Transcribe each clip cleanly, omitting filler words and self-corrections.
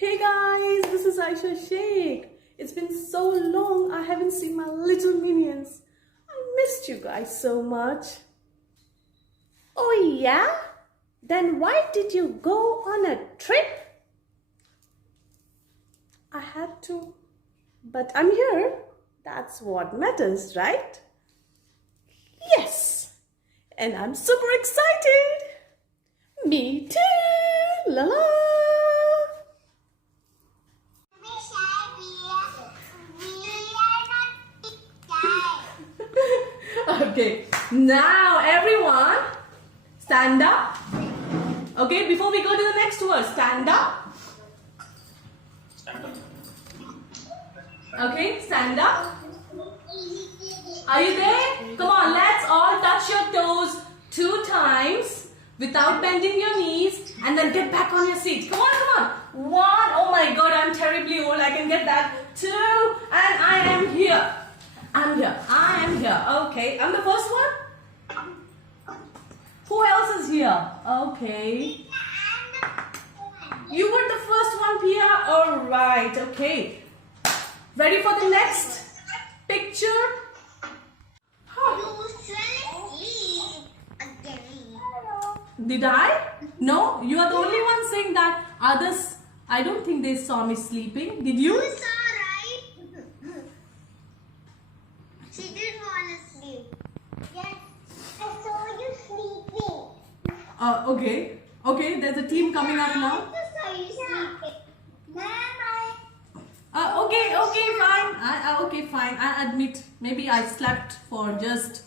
Hey guys, this is Aisha Sheikh. It's been so long I haven't seen my little minions. I missed you guys so much. Oh yeah? Then why did you go on a trip? I had to. But I'm here. That's what matters, right? Yes! And I'm super excited! Me too! La la! Okay, now everyone stand up. Okay, before we go to the next word, stand up. Okay, stand up. Are you there? Come on, let's all touch your toes 2 times without bending your knees and then get back on your seat. Come on, come on. 1, oh my god, I'm terribly old. I can get that. 2, and I am here. I'm here. I am here. Okay, I'm the first one. Who else is here? Okay. You were the first one, Pia. Alright, okay. Ready for the next picture? Did I? No, you are the only one saying that. Others, I don't think they saw me sleeping. Did you? You saw, right? She did fall asleep. Yes, I saw you sleeping. Okay. Okay, there's a team coming up now. I also saw you sleeping. Okay, fine. Okay, fine. I admit, maybe I slept for just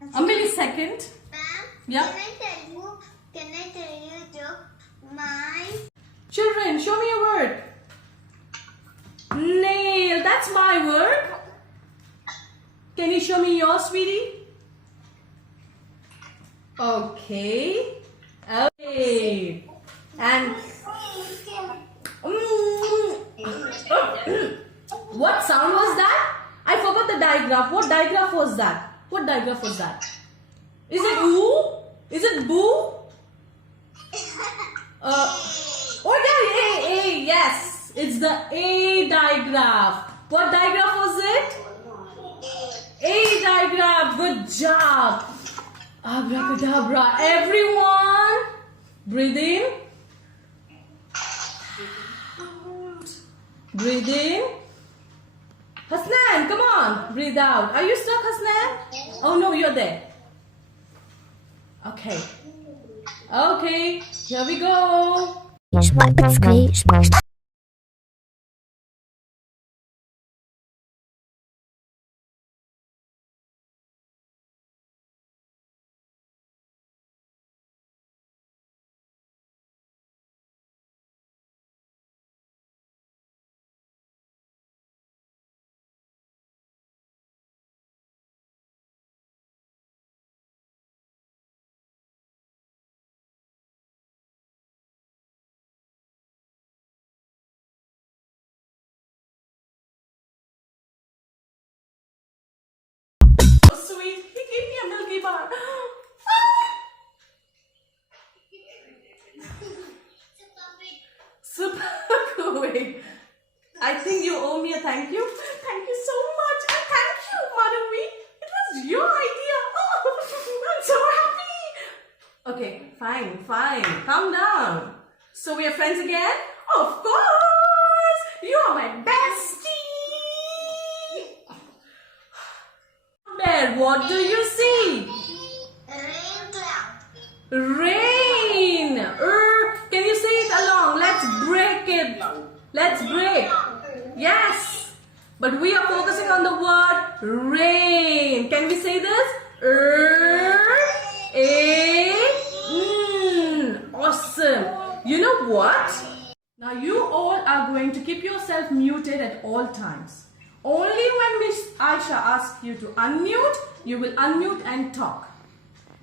a millisecond. Ma'am, Yeah. Can I tell you a joke? My Children, show me a word. Nail. That's my word. Can you show me yours, sweetie? Okay. Okay. And what sound was that? I forgot the digraph. What digraph was that? What digraph was that? Is it ooh? Is it boo? Oh yeah, A. Yes, it's the A digraph. What digraph was it? A digraph. Good job. Abracadabra. Everyone, breathe in. Breathe in. Hasnan, come on. Breathe out. Are you stuck, Hasnan? Oh no, you're there. Okay. Okay, here we go. So sweet. He gave me a Milky Bar. Super quick. I think you owe me a thank you. Thank you so much. And thank you, Madhavi. It was your idea. Oh, I'm so happy. Okay, fine. Calm down. So we are friends again? Of course. You are my bestie. There, what do you see? rain cloud. Rain. Can you say it along? Let's break it. Let's break. Yes. But we are focusing on the word rain. Can we say this? Awesome. You know what? Now you all are going to keep yourself muted at all times. Only when Miss Aisha asks you to unmute, you will unmute and talk.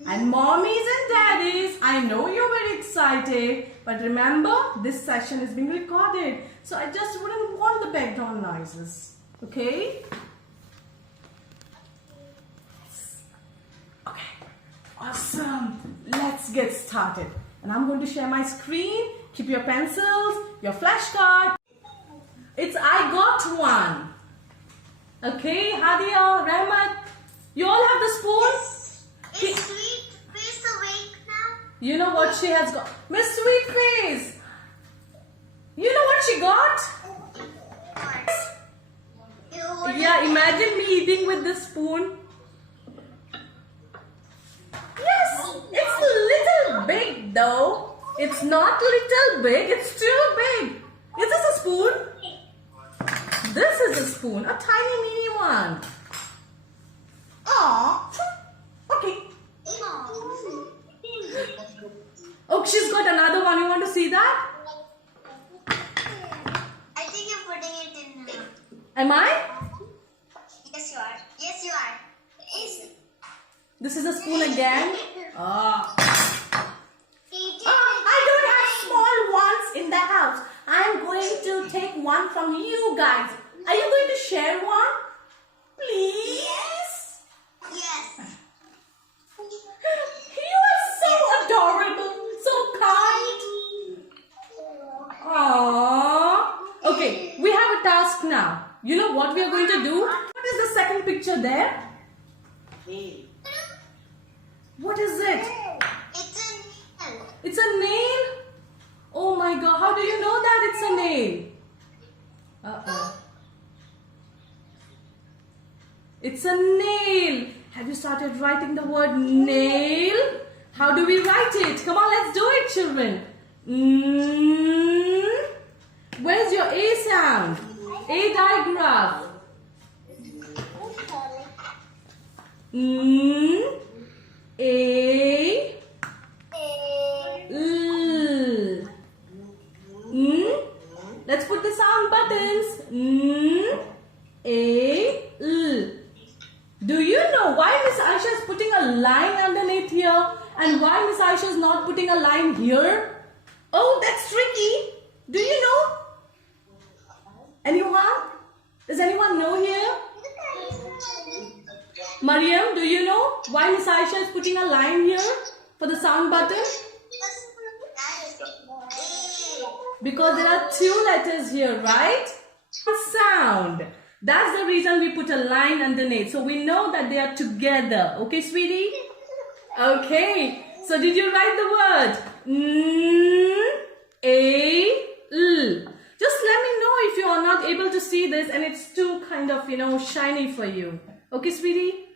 And mommies and daddies, I know you're very excited, but remember, this session is being recorded. So I just wouldn't want the background noises. Okay? Yes. Okay. Awesome. Let's get started. And I'm going to share my screen keep your pencils, your flashcard. It's I got one. Okay, Hadia, Rahmat, you all have the spoon? Is Sweet Face awake now? You know what she has got? Miss Sweet Face, you know what she got? What? Yeah, imagine me eating with this spoon. Yes, it's a little big though. It's not little big, it's still big. Is this a spoon? This is a spoon, a tiny mini one. Aww. Okay. Oh, she's got another one. You want to see that? I think you're putting it in now. Am I? Yes, you are. Yes, you are. This is a spoon again. Ah. Eat it. I don't have small ones in the house. I'm going to take one from you guys. Are you going to share one? Please? Yes. You are so adorable, so kind. Aww. Okay, we have a task now. You know what we are going to do? What is the second picture there? What is it? It's a nail. It's a nail? Oh my god, how do you know that it's a nail? Uh-oh. It's a nail. Have you started writing the word nail? How do we write it? Come on, let's do it, children. Where's your A sound? A digraph. A. Let's put the sound buttons. A. Do you know why Miss Aisha is putting a line underneath here and why Miss Aisha is not putting a line here? Oh, that's tricky. Do you know? Anyone? Does anyone know here? Mariam, do you know why Miss Aisha is putting a line here for the sound button? Because there are two letters here, right? Sound. That's the reason we put a line underneath. So we know that they are together. Okay, sweetie? Okay. So did you write the word? A-L. Just let me know if you are not able to see this and it's too kind of, shiny for you. Okay, sweetie?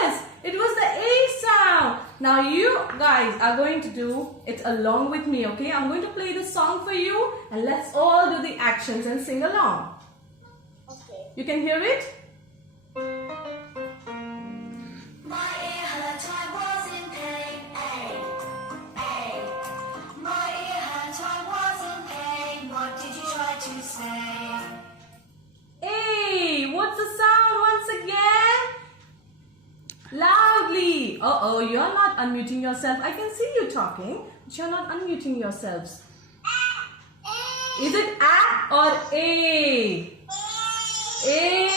Yes, it was the A sound. Now you guys are going to do it along with me, okay? I'm going to play the song for you and let's all do the actions and sing along. Okay. You can hear it? My ear hurt, I was in pain. A. My ear hurt, I was in pain. What did you try to say? Hey, what's the sound once again? Loudly. Uh-oh, you're not unmuting yourself. I can see you talking, but you're not unmuting yourselves. Is it A or A? A,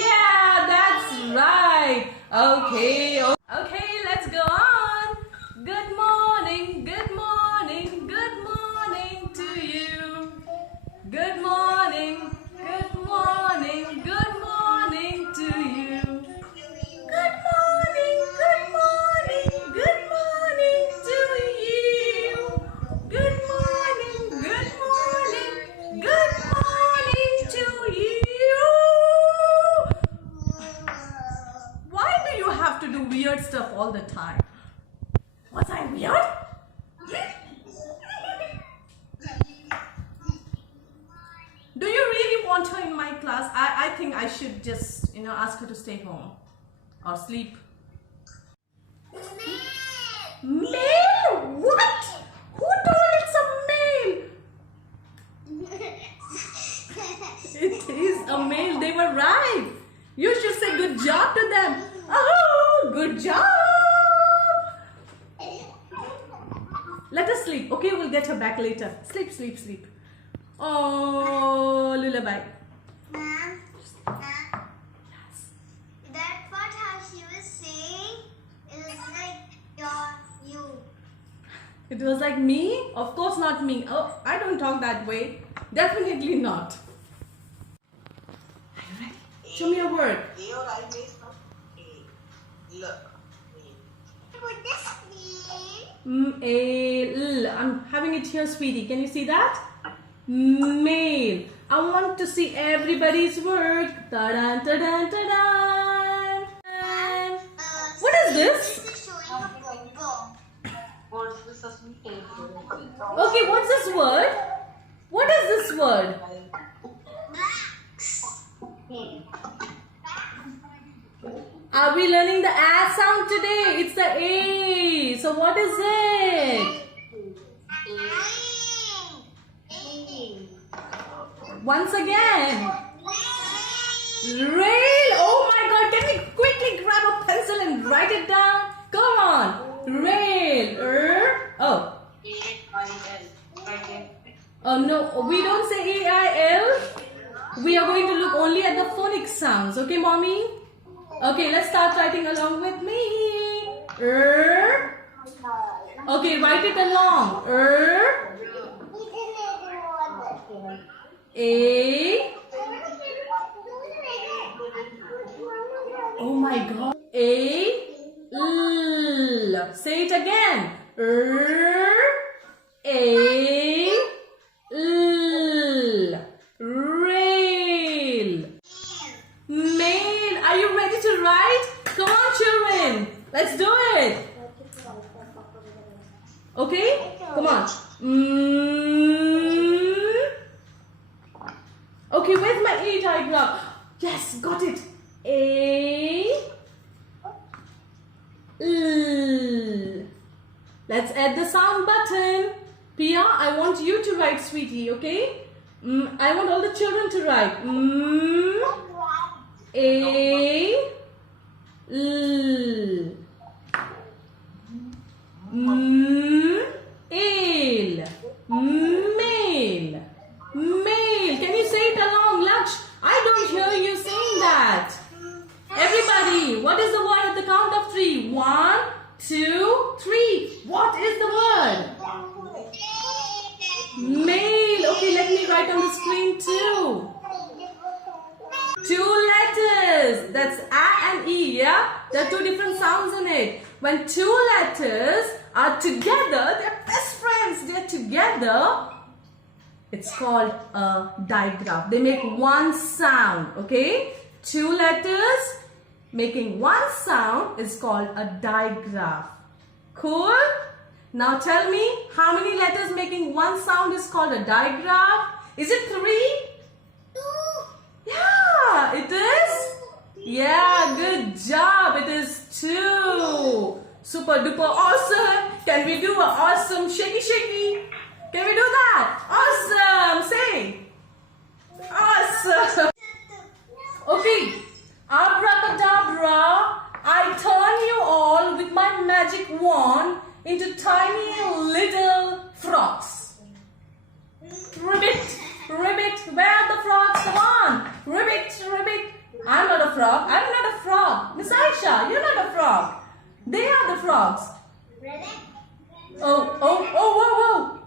yeah, that's right. Okay, okay, let's go on. Good morning, good morning, good morning to you. Good morning, good morning, good morning to you. Good morning, good morning, good morning to you. Good morning, good morning, good morning to you. Why do you have to do weird stuff all the time? Was I weird? Do you really want her in my class? I think I should just, ask her to stay home or sleep. Male? What? Who told it's a male? It is a male. They were right. You should say good job to them. Oh, good job. Let us sleep. Okay, we'll get her back later. Sleep, sleep, sleep. Oh, lullaby. Ma'am, that part how she was saying is like you. It was like me? Of course not me. Oh, I don't talk that way. Definitely not. Are you ready? Show me a word. What does mean? Male. I'm having it here, sweetie. Can you see that? Male. I want to see everybody's work. Ta-da, ta-da, ta-da. What is this? This is showing a purple. Okay, what's this word? What is this word? Blacks. Are we learning the A sound today? It's the A. So what is it? Once again. Rail. Oh my God. Can we quickly grab a pencil and write it down? Come on. Rail. Oh. Oh no. We don't say A-I-L. We are going to look only at the phonics sounds. Okay, mommy? Okay, let's start writing along with me. Okay, write it along. A. Oh my God. A. L. Say it again. A. L. Rail. Mail. Are you ready to write? Come on, children. Let's do it. Okay? Come on. Okay, where's my A digraph? Yes, got it. A. L. Let's add the sound button. Pia, I want you to write, sweetie, okay? I want all the children to write. A. L. Ale. Mail. Mail. Can you say it along, Laksh? I don't hear you saying that. Everybody, what is the word at the count of 3? 1, 2, 3. What is the word? Mail. Okay, let me write on the screen too. 2 letters. That's A and E, yeah? There are 2 different sounds in it. When 2 letters are together, they're best friends. They're together. It's called a digraph. They make one sound, okay? 2 letters making one sound is called a digraph. Cool? Now tell me, how many letters making one sound is called a digraph? Is it 3? 2. Yeah, it is? Yeah, good job. It is 2. Super duper awesome. Can we do an awesome shaky shaky? Can we do that? Awesome. Say. Awesome. Okay. Abracadabra. I turn you all with my magic wand into tiny little frogs. Ribbit. Ribbit. Where are the frogs? Come on. Ribbit. Ribbit. I'm not a frog. I'm not a frog. Miss Aisha, you're not a frog. They are the frogs. Oh, whoa, whoa.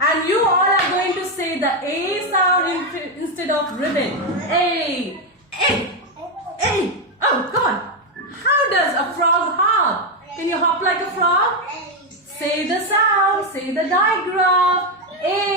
And you all are going to say the A sound instead of ribbit. A. Oh, come on. How does a frog hop? Can you hop like a frog? Say the sound. Say the digraph. A.